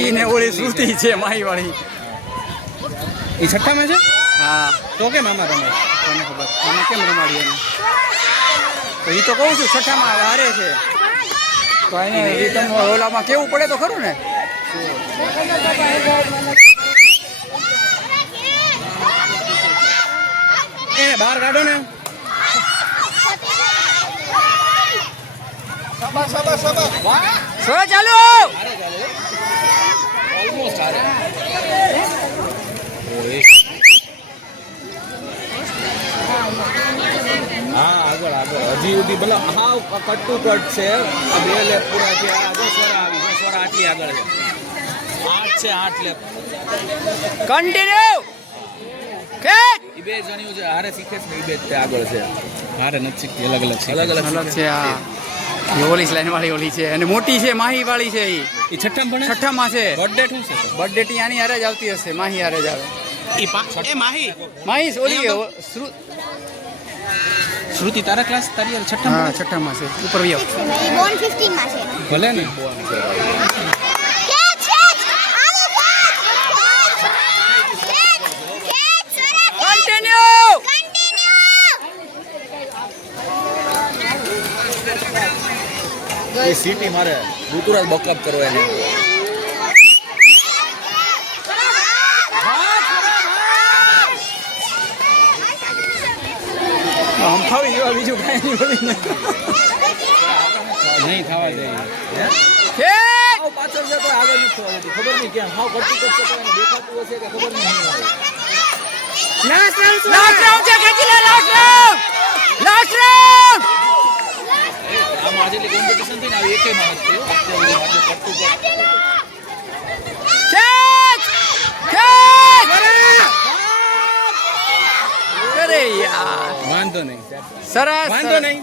ઈ ને ઓલી શ્રુતિ છે માહી વાળી. એ છઠ્ઠામાં છે. હા તો કેમ આમાં રમે કોને ખબર તમે કેમ રમાડી એને? તો ઈ તો કહું છું છઠ્ઠામાં હારે છે તો એને ઈ તમને ઓલામાં કેવું પડે તો ખરું ને. એને બહાર કાઢો ને. સો ચાલુ ઓલમોસ્ટ હારે. હા આગળ હજી સુધી ભલે હાવ કટુ કટ છે. આ 2 લેપ પૂરા છે. આ જો સોરા આવી જો સોરા આટલી આગળ છે. 8 છે 8 લેપ. કન્ટિન્યુ કે એ 2 જણ્યું છે હારે શીખે છે ને. એ 2 આગળ છે. હારે નથી શીખતી. અલગ અલગ છે. આ ઓલી લાઈન વાળી ઓલી છે અને મોટી છે માહી વાળી છે. ઈ એ છઠ્ઠામાં ભણે. છઠ્ઠામાં છે. બર્થડે શું છે? બર્થડે ટી આની હારે જ આવતી હશે. માહી હારે જ આવે. એ માહી માહી ઓલી શ્રુતિ તારા ક્લાસ તારી હા છઠ્ઠામાં. છઠ્ઠામાં છે. ઉપર વ્યો બોન 15 માં છે. ભલે ને. કન્ટિન્યુ એ સિટી મારે ઋતુરાજ બકઅપ કરો એને. હંફાવી જેવા બીજું કાંઈ નહીં બોલી નહીં થવા દે. પાછળ છે તો આગળ નથી થવા દેતી. ખબર નહીં કેમ હાવ કટુ કટ છે તો એને દેખાતું હશે કે ખબર નહીં. લાસ્ટ રાઉન્ડ છે. ખેંચી લે લાસ્ટ રાઉન્ડ આમાં આજે કોમ્પિટિશન થઈ ને આ એકે માં નથી થયું. અત્યારે આજે કટુ કટ. ખેંચ ખેંચ અરે યાર વાંધો નહીં સરસ વાંધો નહીં.